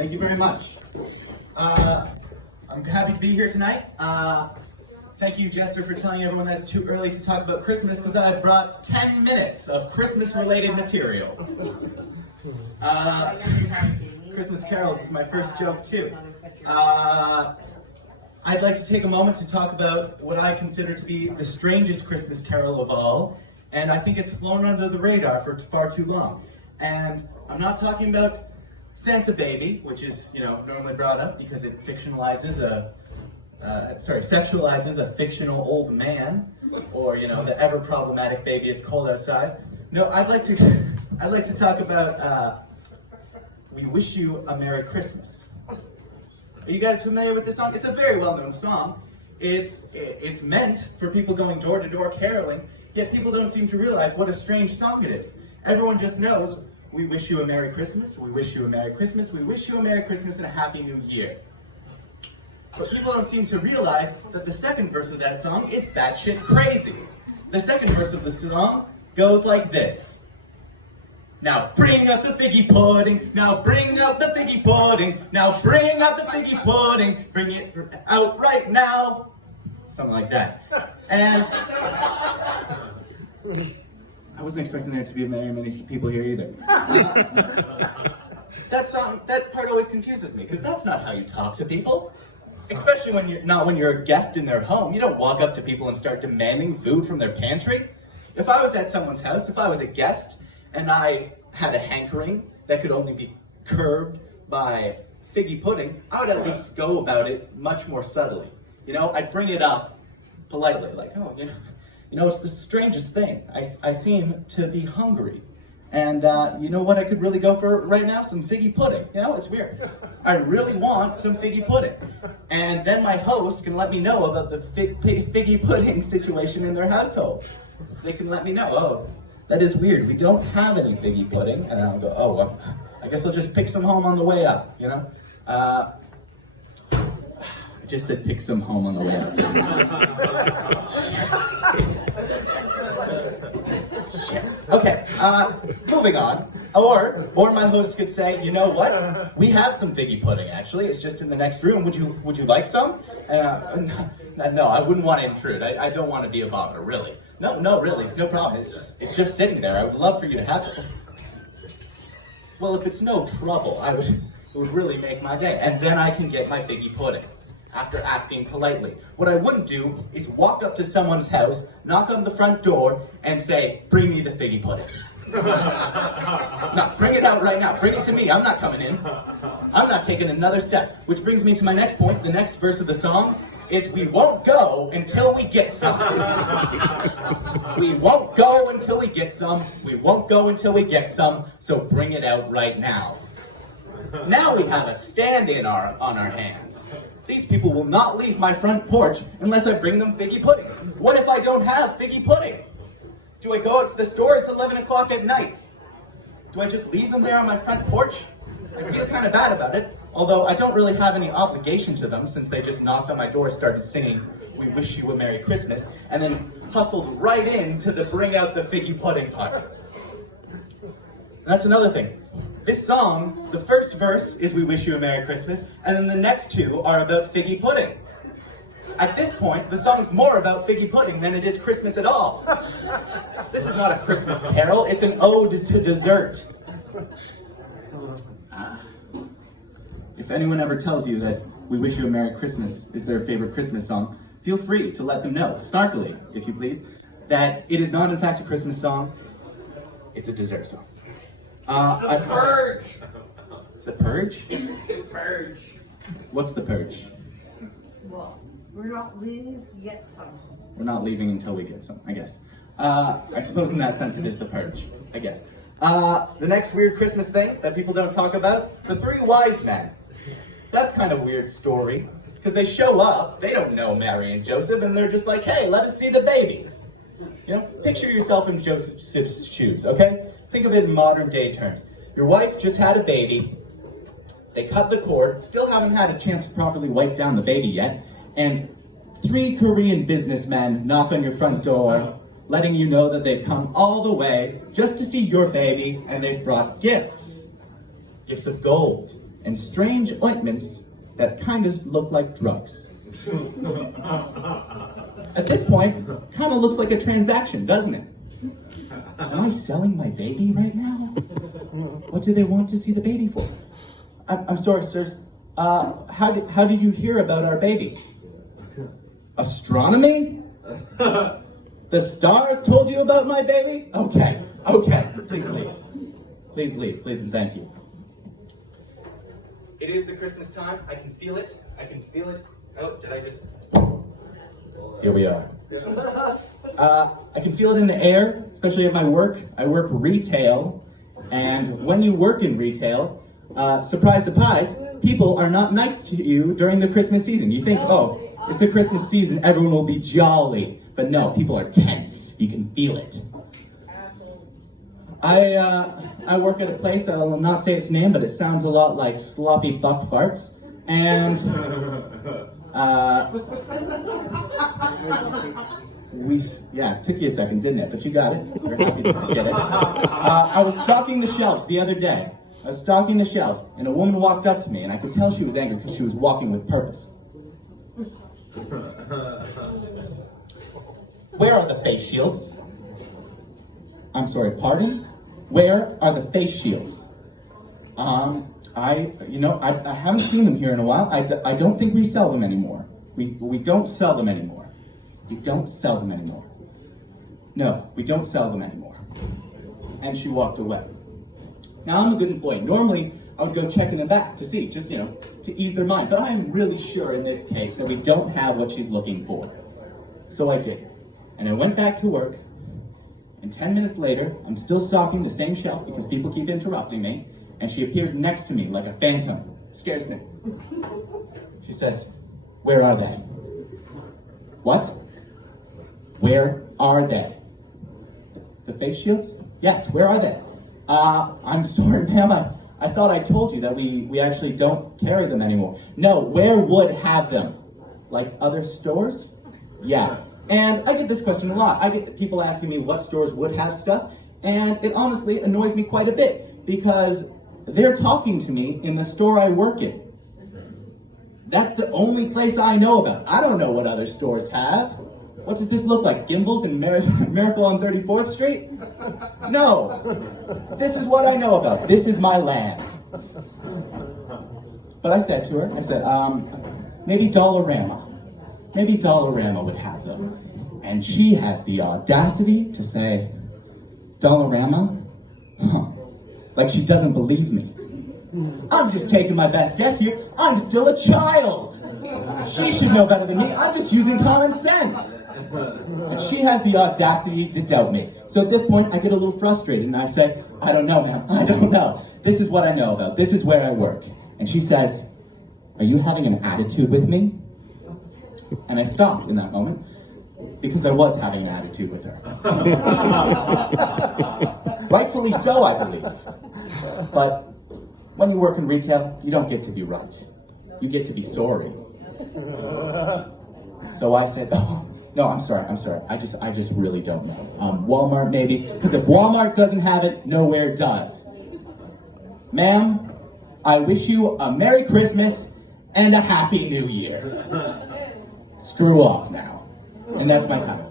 Thank you very much. I'm happy to be here tonight. Thank you, Jester, for telling everyone that it's too early to talk about Christmas because I brought 10 minutes of Christmas-related material. Christmas carols is my first joke, too. I'd like to take a moment to talk about what I consider to be the strangest Christmas carol of all, and I think it's flown under the radar for far too long. And I'm not talking about Santa Baby, which is, normally brought up because it sexualizes a fictional old man, or, the ever problematic baby It's Cold Outside. No, I'd like to talk about We Wish You a Merry Christmas. Are you guys familiar with this song? It's a very well-known song. It's meant for people going door to door caroling, yet people don't seem to realize what a strange song it is. Everyone just knows, we wish you a Merry Christmas, we wish you a Merry Christmas, we wish you a Merry Christmas and a Happy New Year. But people don't seem to realize that the second verse of that song is batshit crazy. The second verse of the song goes like this. Now bring us the figgy pudding, now bring out the figgy pudding, now bring out the figgy pudding, bring it out right now. Something like that. And I wasn't expecting there to be very many people here either. That part always confuses me, because that's not how you talk to people. Especially when you're a guest in their home. You don't walk up to people and start demanding food from their pantry. If I was at someone's house, if I was a guest, and I had a hankering that could only be curbed by figgy pudding, I would at least go about it much more subtly. I'd bring it up politely, like, it's the strangest thing. I seem to be hungry. And you know what I could really go for right now? Some figgy pudding. It's weird. I really want some figgy pudding. And then my host can let me know about the figgy pudding situation in their household. They can let me know, oh, that is weird. We don't have any figgy pudding. And I'll go, oh, well, I guess I'll just pick some home on the way up, I just said pick some home on the way up, didn't I? Shit. Okay, moving on. Or my host could say, you know what? We have some figgy pudding, actually. It's just in the next room. Would you like some? No, I wouldn't want to intrude. I don't want to be a bother, really. No, really, it's no problem. It's just sitting there. I would love for you to have some. Well, if it's no trouble, it would really make my day. And then I can get my figgy pudding. After asking politely. What I wouldn't do is walk up to someone's house, knock on the front door, and say, bring me the figgy pudding. No, bring it out right now. Bring it to me. I'm not coming in. I'm not taking another step. Which brings me to my next point. The next verse of the song is, we won't go until we get some. We won't go until we get some. We won't go until we get some. So bring it out right now. Now we have a stand-in on our hands. These people will not leave my front porch unless I bring them figgy pudding. What if I don't have figgy pudding? Do I go out to the store? It's 11 o'clock at night. Do I just leave them there on my front porch? I feel kind of bad about it, although I don't really have any obligation to them since they just knocked on my door, started singing, we wish you a Merry Christmas, and then hustled right into the bring out the figgy pudding part. That's another thing. This song, the first verse is we wish you a Merry Christmas, and then the next two are about figgy pudding. At this point, the song's more about figgy pudding than it is Christmas at all. This is not a Christmas carol, it's an ode to dessert. If anyone ever tells you that We Wish You a Merry Christmas is their favorite Christmas song, feel free to let them know, snarkily, if you please, that it is not in fact a Christmas song, it's a dessert song. The Purge! It's the Purge? It's the Purge. What's the Purge? Well, we're not leaving yet some. We're not leaving until we get some, I guess. I suppose in that sense it is the Purge, I guess. The next weird Christmas thing that people don't talk about, the three wise men. That's kind of a weird story, because they show up, they don't know Mary and Joseph, and they're just like, hey, let us see the baby. Picture yourself in Joseph's shoes, okay? Think of it in modern day terms. Your wife just had a baby, they cut the cord, still haven't had a chance to properly wipe down the baby yet, and 3 Korean businessmen knock on your front door, letting you know that they've come all the way just to see your baby, and they've brought gifts. Gifts of gold, and strange ointments that kind of look like drugs. At this point, kind of looks like a transaction, doesn't it? Am I selling my baby right now? What do they want to see the baby for? I'm sorry, sirs. How did you hear about our baby? Astronomy? The stars told you about my baby? Okay. Please leave. Please and thank you. It is the Christmas time. I can feel it. Oh, did I just... Here we are. I can feel it in the air, especially at my work. I work retail, and when you work in retail, surprise, surprise, people are not nice to you during the Christmas season. You think, oh, it's the Christmas season, everyone will be jolly. But no, people are tense. You can feel it. I work at a place, I will not say its name, but it sounds a lot like sloppy buck farts. And it took you a second, didn't it? But you got it. We're happy to get it. I was stocking the shelves the other day. And a woman walked up to me, and I could tell she was angry because she was walking with purpose. Where are the face shields? I'm sorry, pardon? Where are the face shields? I haven't seen them here in a while. I don't think we sell them anymore. We don't sell them anymore. No, we don't sell them anymore. And she walked away. Now, I'm a good employee. Normally, I would go check in the back to see, just, to ease their mind. But I'm really sure in this case that we don't have what she's looking for. So I did. And I went back to work. And 10 minutes later, I'm still stocking the same shelf because people keep interrupting me. And she appears next to me like a phantom. Scares me. She says, "Where are they?" What? Where are they? The face shields? Yes, where are they? I'm sorry, ma'am. I thought I told you that we actually don't carry them anymore. No, where would have them? Like other stores? Yeah. And I get this question a lot. I get people asking me what stores would have stuff, and it honestly annoys me quite a bit because they're talking to me in the store I work in. That's the only place I know about. I don't know what other stores have. What does this look like? Gimbals and Miracle on 34th Street? No. This is what I know about. This is my land. But I said to her, maybe Dollarama. Maybe Dollarama would have them. And she has the audacity to say, Dollarama? Huh. Like she doesn't believe me. I'm just taking my best guess here. I'm still a child. She should know better than me. I'm just using common sense. And she has the audacity to doubt me. So at this point, I get a little frustrated and I say, I don't know, ma'am. I don't know. This is what I know about. This is where I work. And she says, are you having an attitude with me? And I stopped in that moment because I was having an attitude with her. Rightfully so, I believe. But when you work in retail, you don't get to be right. You get to be sorry. So I said, oh, no, I'm sorry. I just really don't know. Walmart maybe, because if Walmart doesn't have it, nowhere does. Ma'am, I wish you a Merry Christmas and a Happy New Year. Screw off now. And that's my time.